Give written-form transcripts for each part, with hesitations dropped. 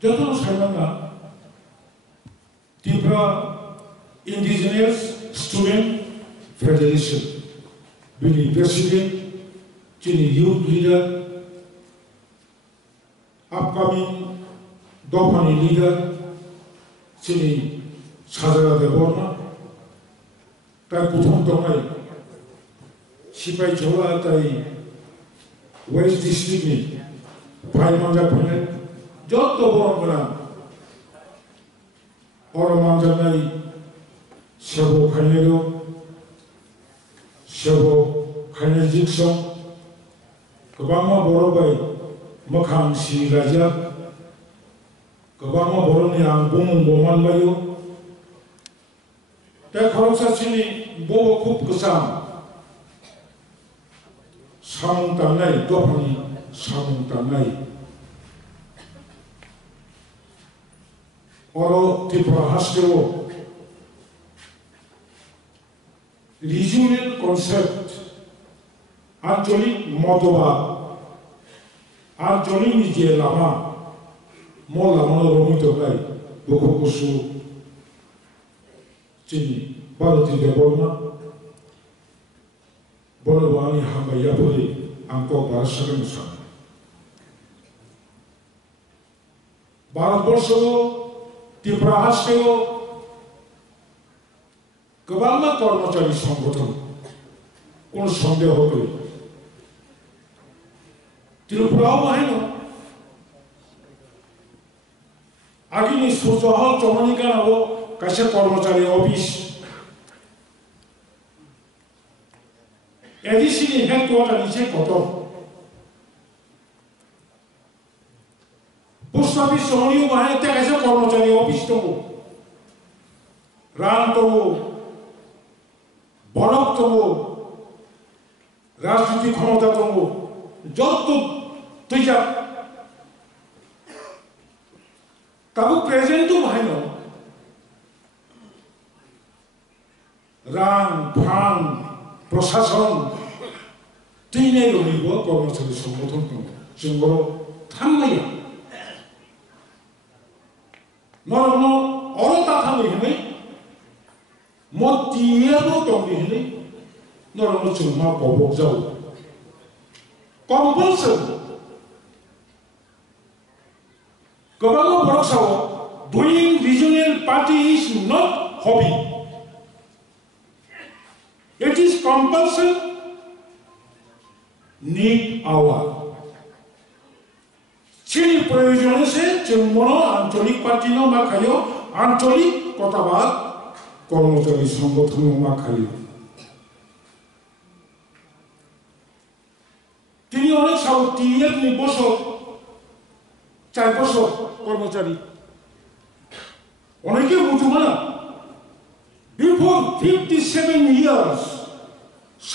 저도 살만나 Tripura Indigenous Student Federation, Bini President, Chini Youth Leader, upcoming Dopani Leader, Chini Sajara de Borma, Tai Putham Tongai, Sipai Chola Tai West District ni, Pai Manja Pane, Jotto Borma Oromandjanai Sebo Kanero Sebo Kanel Jikson Kabama Borobai Makang Si Raja Kabama Boroni Ang Bumung Boman Bayo Te Kharoksa Chini Bobo Kup Kusam Samung Tanai Dopani Samung Tanai Oro Tripura Hasteo regional concept Anjali Modoba Anjali Nije Lama Mola Mono Romito Gai Bokokusu Chini Baloti de Borma Bolawani Hambayapuri Anko Barashagan San Baraborso Tripura Hasteo Kabama Kormachari Sangotan Kon Sandeh Hote Tripura Mahino Agini Surjahal Chomanika Nabo Kashe Kormachari Office Edisini Headquarter Niche Koto Post Office Only Mahete Kashe Kormachari Office To Ran To বরফ তবু রাজনৈতিক ক্ষমতা তবু যত তুই যা তাবু প্রেজেন্টও ভাই না রাং ফাং প্রশাসন তুই নেই রইব কর্মচারী সংগঠন जोंबो थांनाया नरम अरता थांनाय Motiero Domini, Norma Bobo, compulsion. Governor Boroksawa, doing regional party is not hobby. It is compulsion, need hour. Chini provision se, Chimono, Antolik Patino Makayo, Antolik Kotabat. কর্মচারী সংগঠন মাখালি তিনি অনেক সাল 3 বছর 4 বছর কর্মচারী অনেকে বুঝবে না বিফোর 57 ইয়ার্স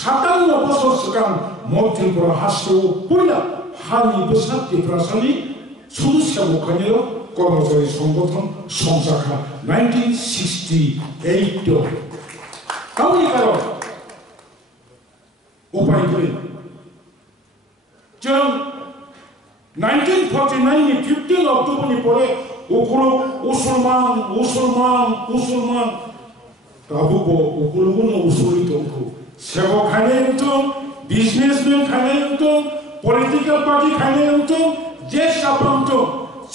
57 বছর সিকাম মধ্যপুর হাসতেও পড়লা হানি বসাতে প্রাসানি শুধু সেবকানেও কর্মচারী সংগঠন সংশাখা 1968 কাউনি কারণ উপায় করে যেন 1949 নি 15 অক্টোবর নি পরে ওগুলো মুসলমান তাবুকো ওগুলো উসুলিত সেবক খানে তো বিজনেসম্যান খানে তো পলিটিক্যাল পার্টি খানে তো যে সাপন্ত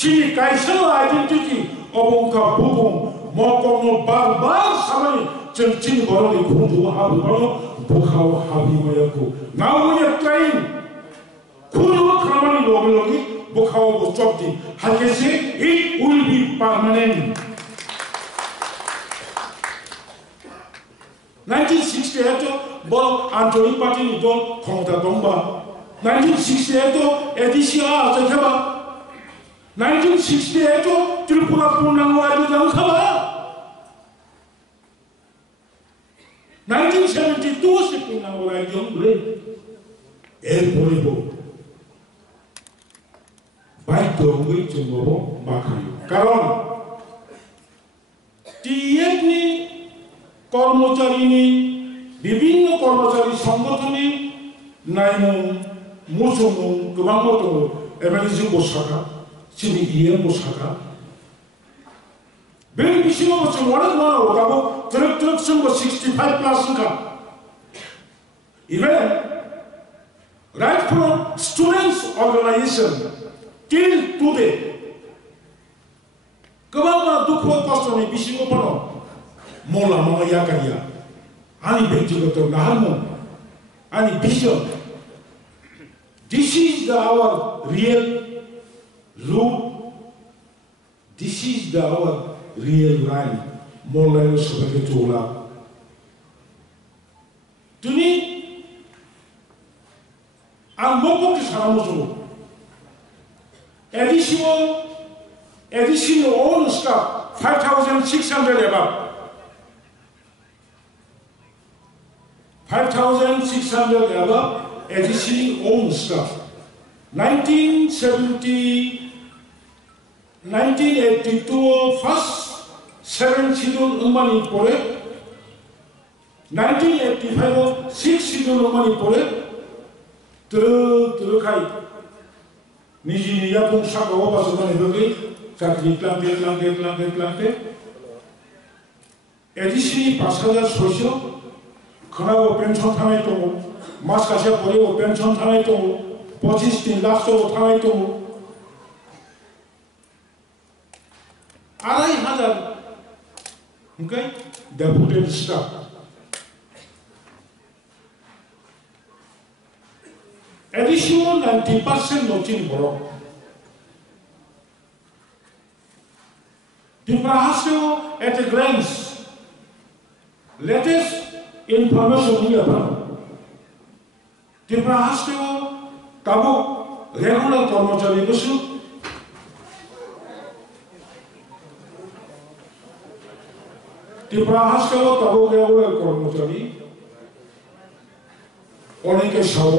Chini Kaisano identity Obonka Bubum Mokono Barbar Samani Chin Boroni Kundu Habuano Bukao Habimayako. Now we are trying Kundu Kramani Logi Bukao Chopti Hakese, it will be permanent. 1968 Bol Anthony Patin Don Konta Domba 1968 Edisia Zakaba 1968 Tripura Punangwadi Dankaba 1972 si Punangwadi Jombre El Boribo Baito Ngui Chumbo Bakayo Karon Tiekni Kormocharini Bibino Kormochari Songotoni Naimon Musumon Kumamoto Emelizim Bosaka chini iem bosaka ben bishimo bosu wala odabo truk sumbo 65 plus ka even right from students organization till today kabama dukho kosto ni bishimo pano mola mga yakariya ani bektigoto naharmo ani vision. This is our real root. This is our real line. Mola sebagai tula. Tuni, ang moko kisah musuh. Additional own stuff 5,600 above. 5,600 above. Additional own stuff. 1982 first 7 schedule umani pore. 1985 6 schedule umani pore. Terus kai. Niji ya pun saka oba sebani bagi. Sakri klante. Additional pasal sosio. Kalau pension tanah itu. Mas kasih boleh pension tanah itu 25 lakh tanah itu 2,500 okay deputed staff additional 90% lochin borok dibahas at a glance latest information ini apa dibahas kamu regular कर्मचारी Basu dibahas kamu regular कर्मचारी অনেকে সহ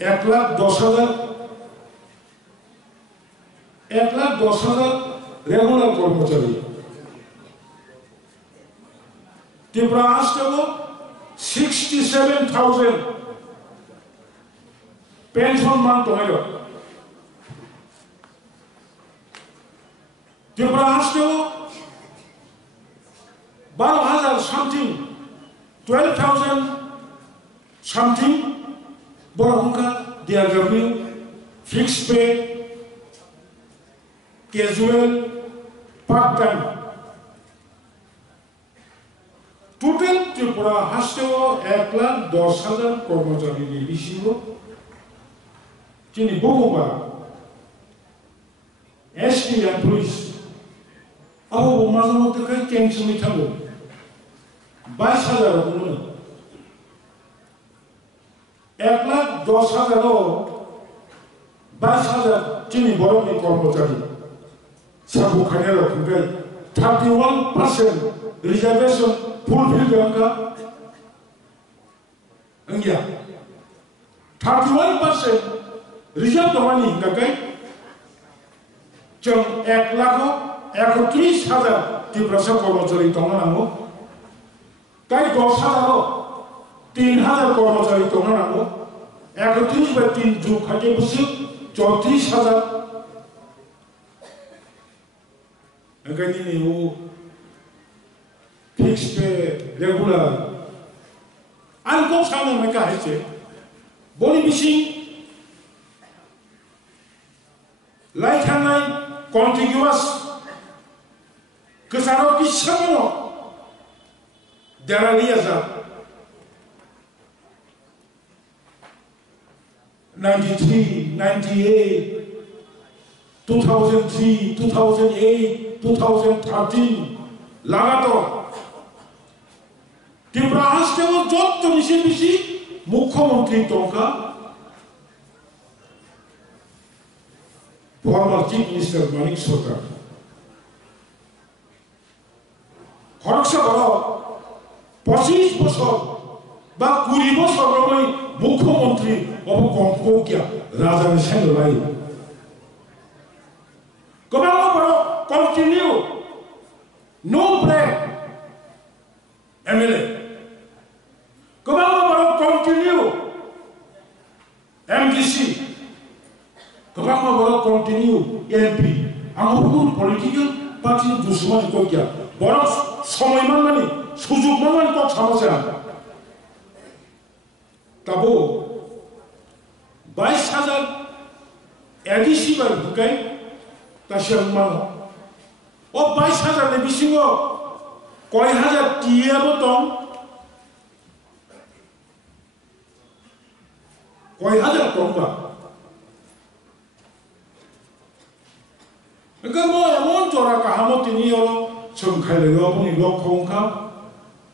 1,10,000 regular কর্মচারী dibahas kamu 67,000 pension man tomato. Dibahas kamu 12,000 something 12,000 something borongka DRW fixed pay casual part time total Tripura hastewo 1,10,000 কর্মচারী নিবিশিব যিনি বহুবার ST employees আবো মাঝে মধ্যে কাই ক্যান্সেলই থাকবো 22,000 কোনো 1,10,000 22,000 যিনি বড় কর্মচারী সাবু খানের রকমকাই 31% reservation fulfill angka angya 31% reserve domani ngakai jong 1,31,000 tibrasa কর্মচারী tonganango kai 10,000 3,000 কর্মচারী tonganango 31/3 যুগ খাটে বসে 34,000 angkai ni o fixed pay regular alko sana mereka hece boni bising like hanai contiguous kesaro kisamo daraliaza 93 98 2003 2008 2013 লাগাতার dibahas kamu যত বেশি মুখ্যমন্ত্রী টঙ্কা former chief minister মানিক সরকার খরচা বড় 25 বছর বা 20 বছর রই মুখ্যমন্ত্রী অবকম্পকিয়া রাজানি সেনলাই কবাও বড় continue no break MLA kebangga baru continue MDC kebangga baru continue MP 아무것도 political party 두수만 있고야 뭐라 সময়만만이 수줍만만이 꼭 잡았어야 따보 바이스 하자 에디시가 있을까요? 다시 한번 바이스 하자 내 비신 거 거의 하자 뒤에 보통 거의 하자 동가 그러니까 뭐 에몬 조라까 하모티니 여러 정칼레 여분이 로콩카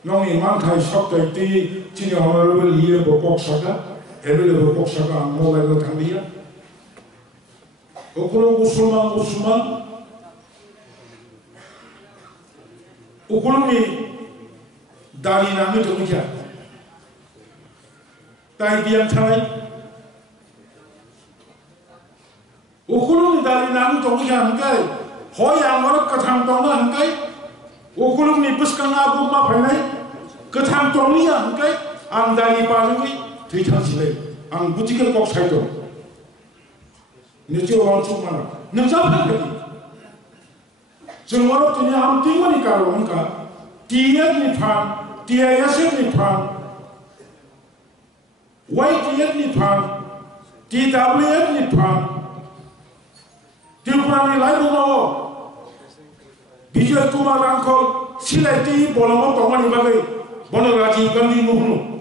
용이 많다이 속도 있디 진이 오늘을 이해 못 사가 애를 못 사가 안 몰라도 당비야 그러고 우술만 우kulumi dari nami to kya tai biang thai ukulumi dari nami to kya hankai hoyang ngor katham tong na hankai ukulumi puskang abu ma phanai katham tong ni hankai ang dari pa ngi thithang sile ang butikal kok sai to ni jo wang chu mana nang ja phang 정말로 그냥 아무 띵거니까 그러니까 디엣니판, 디에스니판, YDet니판, DWet니판, 디프라니 라이브노 비주얼 투마랑코 실내티 볼로모 동안이 바게 보너가지 건디 무후누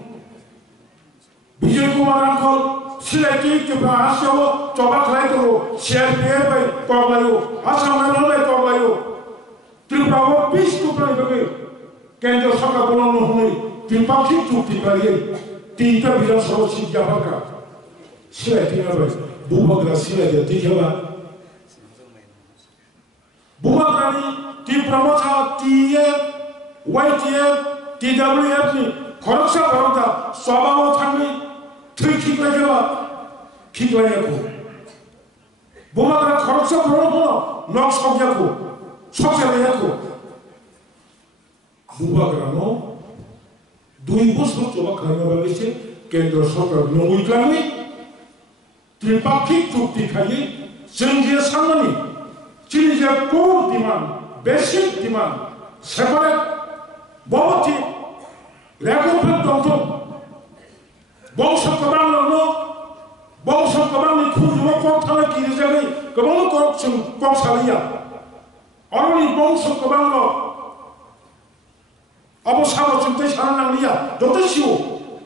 비주얼 투마랑코 실내티 기프라 아시오 조박 라이트로 셰르피에바이 꼬바요 아상나노레 꼬바요 Tripura bis tu pernah bagi, kendor saka bolan nuhuni, tripura tu tipari, tinta bila sorosi jabaka, sila tina bagi, bumagra sila dia tiga, bumagra ni tripura macam TF, YTF, TWF ni, korupsi korupta, sahabat thangni, trik lagi ba, kik lagi aku, bumagra korupsi korupta, nok sok aku. 속세를 무바그라노 두이보스로 조박하는 겐더 소가 농구이클라미 트리파킥 툭틱하니 정지의 상만이 진리제 고르 디만 베식 디만 세파렛 모티 레고판 동통 봉석가방이 쿠주마 꼭 타는 길이자니 그만은 꼭 살이야 어른이 봉석 그방로 아버 사고 좀 대사랑이야 너도 쉬워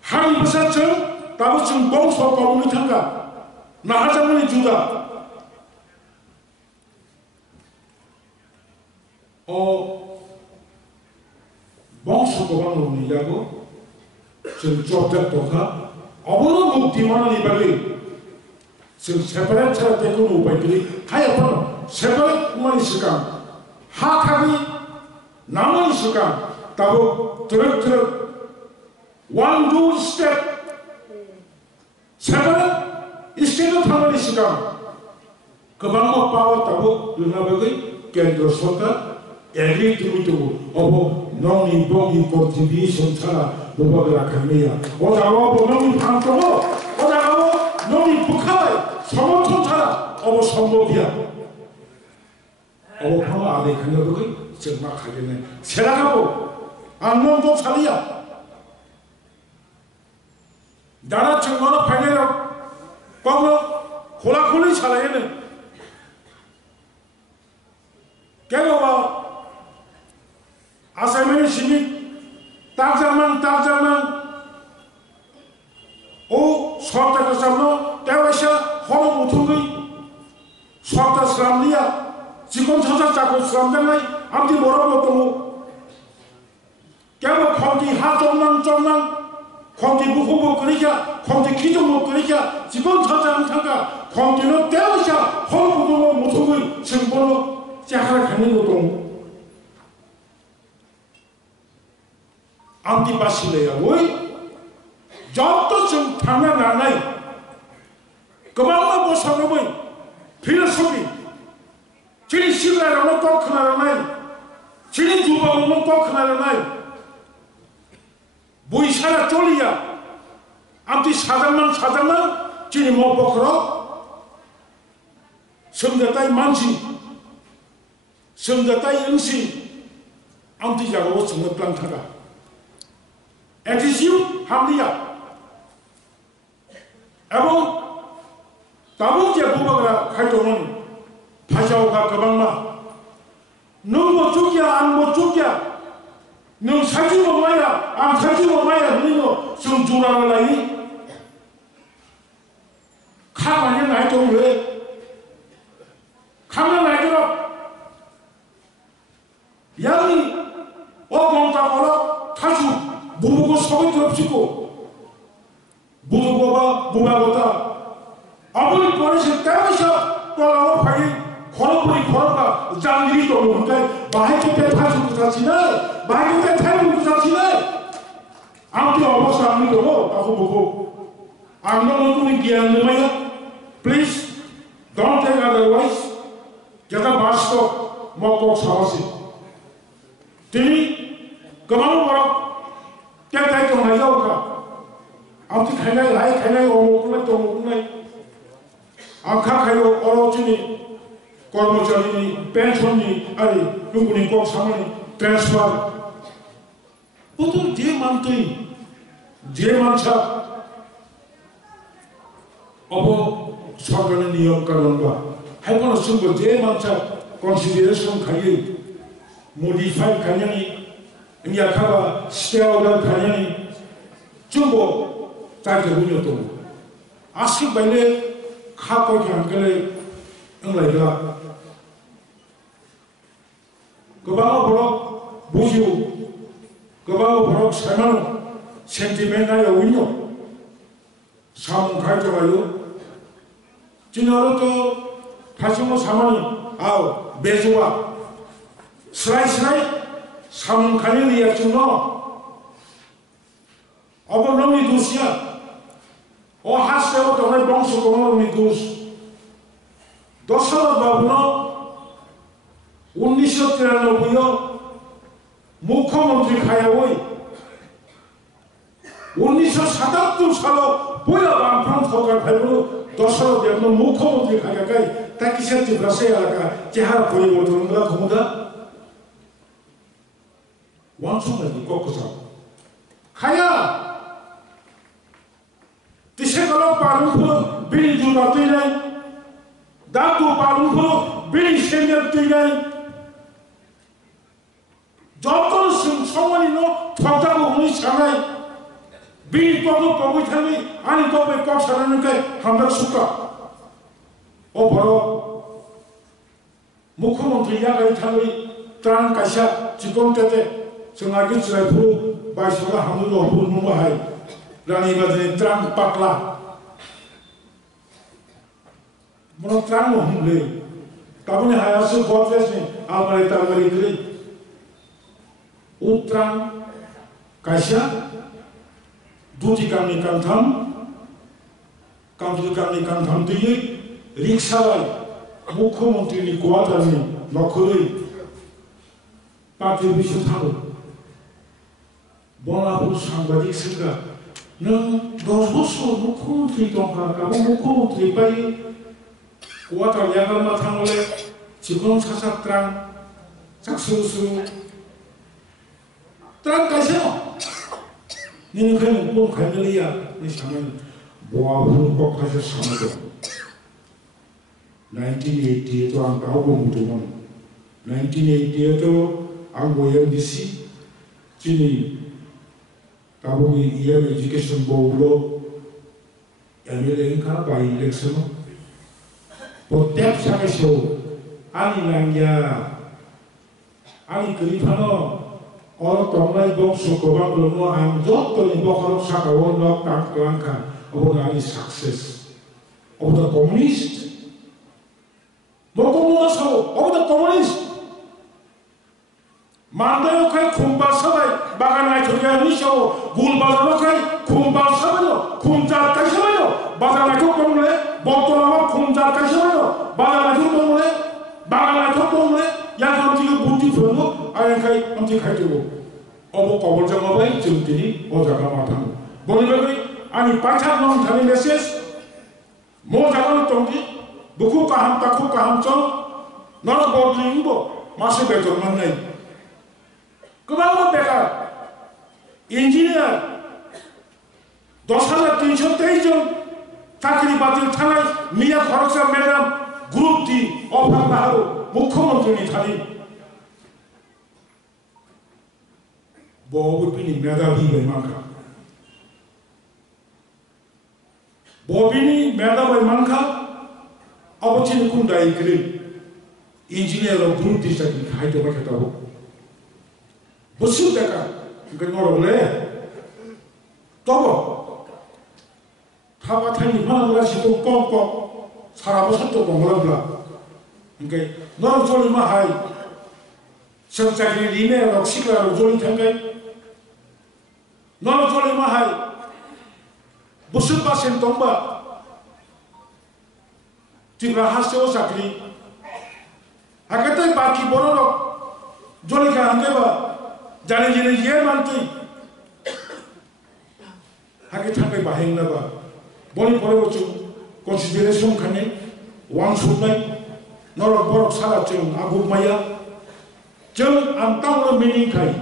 하니 버섯증 다버증 봉석 거북이 탄가 나 하자문이 주다 봉석 거방로 이야고 지금 쪼택도가 어머는 묵디만은 이발리 지금 세파렛 차라 때는 오빠들이 하여튼 세벌 우만 있을까? 하카비 남은 있을까? 따고 트럭 원두 스텝 세벌 이스테도 타면 있을까? 그 방법 빠왔다고 유나백의 겐더 소가 애기 들으고 어버 농이 봉이 portivi 선차라 노바가 강매야 오자고 농이 방송어 오자고 농이 북하이 성원촌 차라 어버 성목이야 어버파마 안에 강력하게 정말 가겠네. 세라가고 안농도 살이야. 나라 정말로 방해로 뻥로 홀라콜리 살아야는 걔가 아사메는 시미 딱장만 오 수학자가 삼노 때와샤 호로 못한거이 수학자 사람이야 지금 저자 자꾸 수감장이 앞뒤 뭐라고 또 깨고 거기 하정만 거기 무후보 그러니까 거기 기종못 그러니까 지금 저자 항상가 거기는 때우샤 허구도 못하고 증보로 자하라 가는 것도 앞뒤 빠실래야 왜 저도 좀 당연 안 나이 그만만 못 살아보이 필요속이 진이 시그라는 꼭 그나라나이 진이 두방은 꼭 그나라나이 뭐이 사라 쫄리야 아무튼 사장만 진이 못 먹으러 성자따이 만시 성자따이 응시 암티 자고 성의 플랑타가 에티시우 함디야 এবং তাবুক যে বুবাগরা খাইতমন ভাষাওকা गोबांमा नों मचुकिया आं मचुकिया नों साजु माया आं साजु माया नों जों जुरा लायो खामानि नायदोंले खामानि नायदों यानि 어공다 걸어 타주 부부고 서기 들었지고 부부고가 부바고다 아버지 버리신 때마셔 또라고 파기 걸어버리 걸어가 장일이 또 뭔가 마이크 때 타주 구사치네 마이크 때 타주 구사치네 아무튼 어버서 아무도 하고 보고 아무도 못 기한 놈이야 please don't take otherwise 제가 마스터 먹고 사왔지 তিনি गोबां बरफ टेक्टाइ दंनाय जावका आमथि खायनाय लाय खायनाय अमुकनाय तमुकनाय आंखा खायो अरजिनि कर्मचारिनि पेन्सननि आरो दुंगुनि कक सामनि ट्रेन्सफार बुथु जे मानतै जे मानसा अब सरकारनि नियम कानुनबा हायफोर जोंबो जे मानसा कन्सिडारेसन खायो modify kanyani india khaba scale order kanyani jumbo taike bunyo to asik baile kha ko kyan kale anglai da goba boro buju goba boro samano sentiment na yowinyo sam khai jawayo jinoro to phasimo samani ao bejuwa 스라이 사문 가능이야 주노 어버놈이 두시야 어 하세요 동네 봉수 공원이 두스 도서로 바보노 운니셔트라는 부여 무커먼트리 가야오이 운니셔 사답도 사로 보여 방평 소갈 발부로 도서로 되면 무커먼트리 가야가이 딱히셔트 브라세야가 제하 보이고 두는 거야 고무다 원숭이를 꺾어서 가야 디세가로 빠른 프로 비리 주나 뛰네 나도 빠른 프로 비리 생겨 뛰네 저도 성원이노 덕다고 우리 상하이 비리 꺾고 꺾고 타니 아니 또왜 꺾 사라니까 한달 숙가 바로 무코몬트 야가이 타니 트란 가샤 지금 때때 정하게 지라이프로 바이서가 하늘로 부르는 거 하이 라니 바드네 트랑 pakla 뭐는 트랑 없는데 따분이 하야스 고트레스니 알마리 딸마리 그리 우트랑 가샤 두티감니 깜탐 깜두감니 깜탐 뒤에 릭사라이 무코몬트니 고아다니 너커리 파티 비슈 타고 뭐라고 상관이 있을까? 너 너소소 무코몬트리 동하가고 무코몬트리 빠이 고아타 야간마 탕올레 지금 사사트랑 작수수 트랑 가셔 니는 그냥 뭐 간절이야 니 상은 뭐하고 꼭 가서 상도 1988에도 안 가고 무도만 1988에도 안 보였듯이 진이 Kabumi year education board America by election. Potep sa show ani langya ani kripano or tonglai box so kobang lono am jot to ni bokoro sakawon nok tak langka about any success of the communist. Bokomo so of the communist. 만다요 카이 콤바사바이 바가나이 저기야니쇼 굴바사노카이 콤바사바요 콤자까시바요 바가나이 족동네 보토라와 콤자까시바요 바가나이 족동네 바가나이 족동네 야감지가 bunti 프로노 아양카이 엄지 카이토고 어버 거벌정어바이 증들이 어자가 마타노 보니베그리 아니 빠차노 타니 메시스 모자가노 똥기 buku kaham taku kaham chong nor bodling bo mase beton man nai kebang bekar engineer 10,323 জন চাকরি বাতিল থানায় মিয়া খরচা madam গ্রুপটি offer না হলো মুখ্যমন্ত্রী Thani ববিনি মেধাবী মানখা ববিনি মেধাবী মানখা অবচিন কুন্দাই গ্রিল ইঞ্জিনিয়ার অফ গ্রুপটি চাকরি খাইতে পাঠাবো বসু দেখা নরলে তব 타바 타니 하나가 시도 껌껌 살아보셨도 공부하라 그러니까 너는 소리만 하이 성자기 리네로 시가로 소리 텐가 너는 소리만 하이 무슨 바센 동바 지금 하세요 사크리 아까도 바퀴 보러로 조리가 안 돼봐 자네 지는 예만티 하게 타게 바행나봐 Boni pore bochu consideration khane wan sunai norok borok sala chung abu maya chung antang lo meaning khai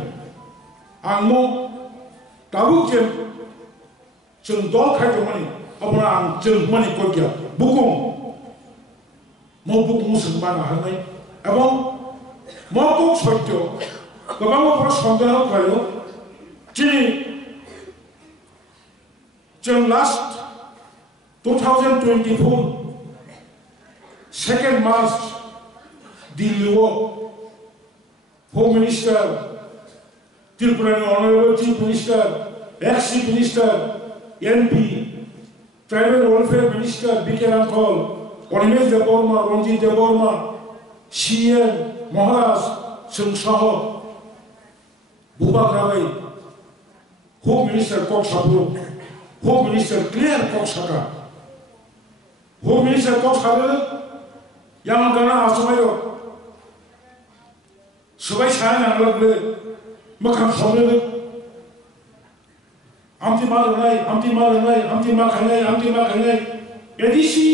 angmo tabuk jem chung dol khai mani apna ang chung mani ko kya bukum mo buk musulman hanai ebong mo kok sotyo babang por sondana khayo chini chung last 2024 2nd March Delhi Home Minister Tripura Honorable Chief Minister ex-Chief Minister MP Tribal Welfare Minister B.K. Rankol Onimesh Deborma Ranjit Deborma CM Maharaj Singh Saho Bubak Rawai Home Minister Kok Sabro Home Minister Claire Kok Saka Home Minister Kok Sabro yang gana asumayo subai saya yang lalu makan somai amti makanai edisi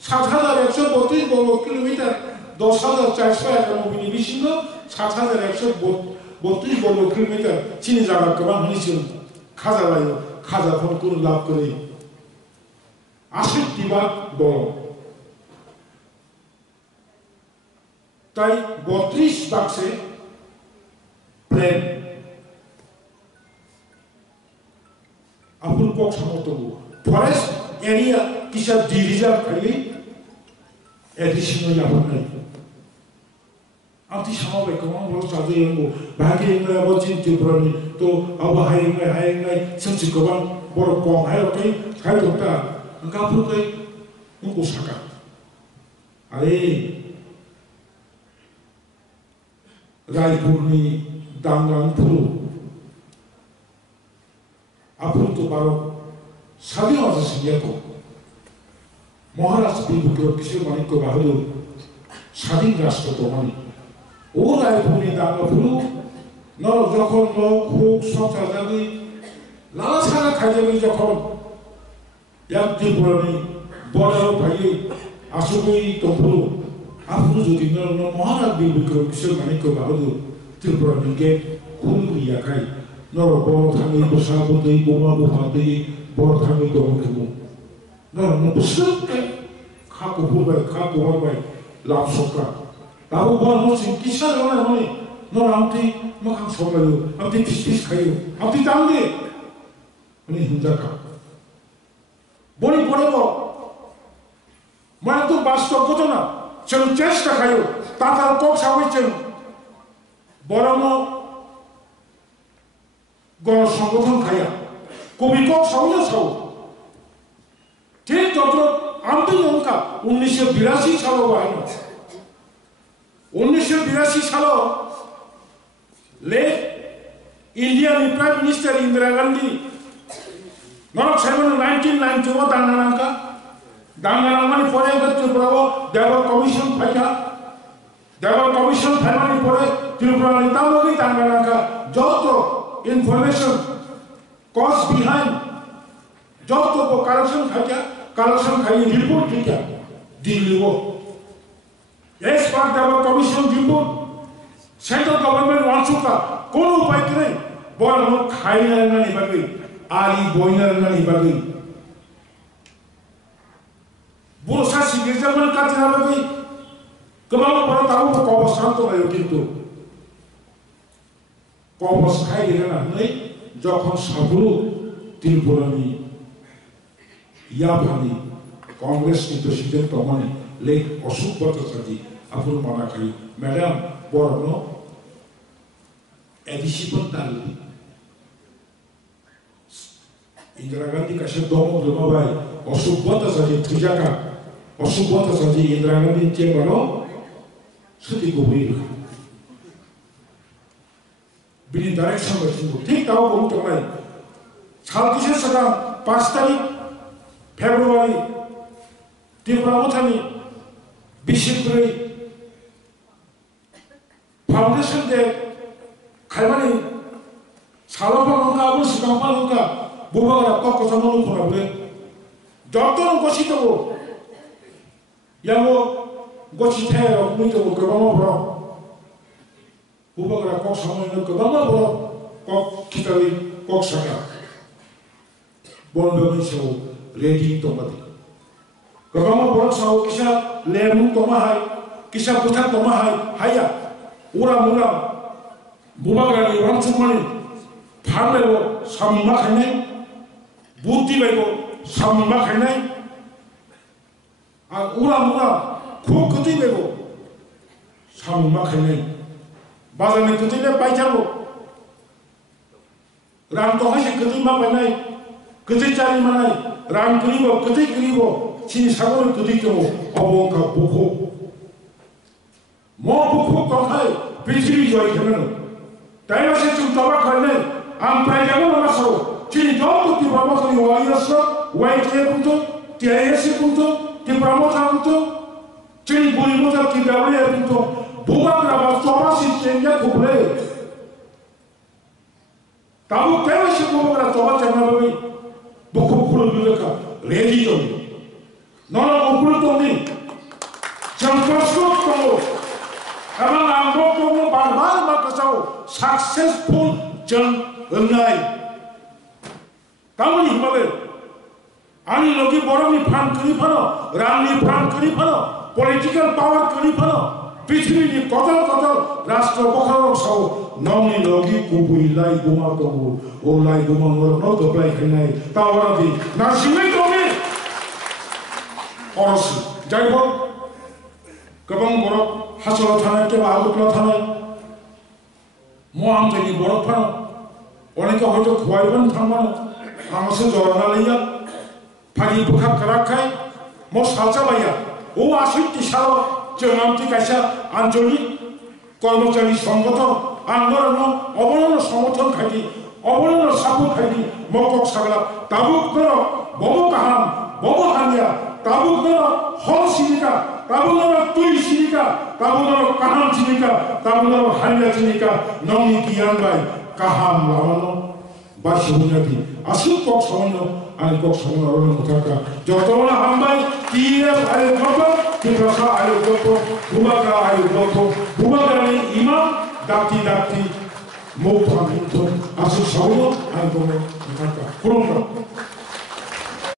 7,132 kilometer 10,400 kilometer bisino 7,132 kilometer sini jaga kebang ini sini kaza layo kaza pun kurun lap kiri asik tiba bolo tai 32 bakse plan apun kok samoto forest area kisah dirija kali additional yapan Amti sama baik kawan baru satu yang bu bagi yang lain baru cinta berani tu awak hai ngai sensi kawan baru kong hai oke hai dokter engkau pun kai engkau saka Raipurni Dangang Puru Apun tu baru sabi masa sedia tu Maharashtra Bibukiro kisah manik ko bahadur sabi rasta tu manik ও রায়পুরি দাঙ্গা ফুলু নর যখন লোক হোক সংসার জানি লালা ছাড়া খাই যাবে যখন এক ত্রিপুরানি বড় ভাই আসুকই তো ফুলু আপনি যদি মহারাজ বীর বিক্রম কিশোর মানিক্য বাহাদুর ত্রিপুরানিকে ফুলু ইয়া খাই নর বড় থাঙ্গি বসা বদই বোমা বোমা দিয়ে বড় থাঙ্গি দমন খেবো নর নবসকে খাকো ফুলবাই খাকো হরবাই লাভ সকা Lalu buat musim kisah orang ni, nor amti makan sobayu, amti pis kayu, amti tangge, ini hunjaka. Boni boleh mana tu bastok kau tu na, ceng cesta kayu, tatar kok sawi ceng, boramo gor sanggotan kaya, kopi kok sawi sawu. Jadi jodoh amti yongka, 1982 salu bahaya. 1982 সালে late Indian prime minister Indira Gandhi নরক সাইমন 1991 দাঙ্গানামানি পরে ত্রিপুরা দেওয়ার commission finally পরে ত্রিপুরা নিতামগি দাঙ্গানাকা যত information cause behind যত correction খাই report ঠিক Diliwo. As part of our commission report, central government wants to cut. Kono upai kene, bora no khaina na ni bagi, ali boina na ni bagi. Buro sa sigirja man katina bagi. Kemana bora tahu ko kobos santo ayo kintu. Kobos khai na nai, jokhon sabulu tilpurani, yabani, Congress ni President Tomani, Lake Ashok Bhattacharjee, apun mana kai, Madam Borno, additional tali. Indira Gandhi kasih domo bai, Ashok Bhattacharjee tujaka, Ashok Bhattacharjee Indira Gandhi cembalo, suti kubri. Bini direction bercinta, tik tahu kamu terlain. Hal kisah sedang 5 tarik Februari, Tirupati, Bishopri, Foundation Day, Kalmani, Salapa Lunga, Busukapa Lunga, Bubara, Kokosamo Purabe, Doctor Goshito, Yamo, Goshite, Muto, Gabamo, Bubara Koksamo, Gabamo, Kok Kitari, Koksaka, Bondo Show, Ready Tomati. Gabamo Borok Sao Kisha, Lemu Tomahai, Kisha Puta Tomahai, Haya, Ura Mura, Bubara, Ramsumani, Pamelo, Samakane, Buti Bego, Samakane, Ura Mura, Kukuti Bego, Samakane, Bazan Kutile Pajabo, Ram Tohashi Kutima Panai, Kuticari Manai, Ram Kuribo, Kutikribo, Chinisabo Kutiko, Obonka Buko. More Buko Tokai, Pitri Joy Kameno. Diversity to Tabakane, Ampayamo Maso, Chinito, Tipamoto, Yuayaso, White Punto, Tiasi Punto, Tipamota Punto, Chiniburimota, Tibaria Punto, Bubaka, Thomas in Kenya Kuble. Tabu Parish Bubaka, Thomas and Nabavi, Bukuru Bulaka, Radio. Nona Bukuru Jamposko, Among Ambo, Barman Makasao, successful Jan Unai. Tamani Mother Ani Loki Borami Pan Kuripano, Rami Pan Kuripano, political power Kuripano, between the Kotal, Rastro Bokaro, so Nomi Logi Kubu, Lai Gumato, or Lai Guman, not the Black Night, Tower of the Nashimitomi. Orsi, Jaibo, Gabang Borok, Hasalotana, Alutana, Mohammed Boropano, Onika Hoto, Kwaiban Tamana, Amasu Zoranalia, Pagi Buka Karakai, Mos Hazabaya, who are 50 shallow, Germanti Kasha, Anjoli, Kormotari Songoto, Angorano, Obono Somoton Kadi, Obono Sapu Kadi, Mokok Sagala, Tabuk Goro, Bobo Kaham, Bobo Hanya, Tabuk Goro, Hol Sinica, Tabunoro Tui Sinica, Tabunoro Kaham Sinica, Tabunoro Hanya Sinica, Nomi Kianbai, Kaham Lavano, Bashunyati, Asu Cox Hono, and Cox Hono Mutaka, Jotona Hambai, Tia, Ayokopo, Tiprasa Ayokopo, Bumaka Ayokopo, Bumakani, Imam, Dati, Mopa, Asu Sauno, and Gomo Mutaka, Kurunga.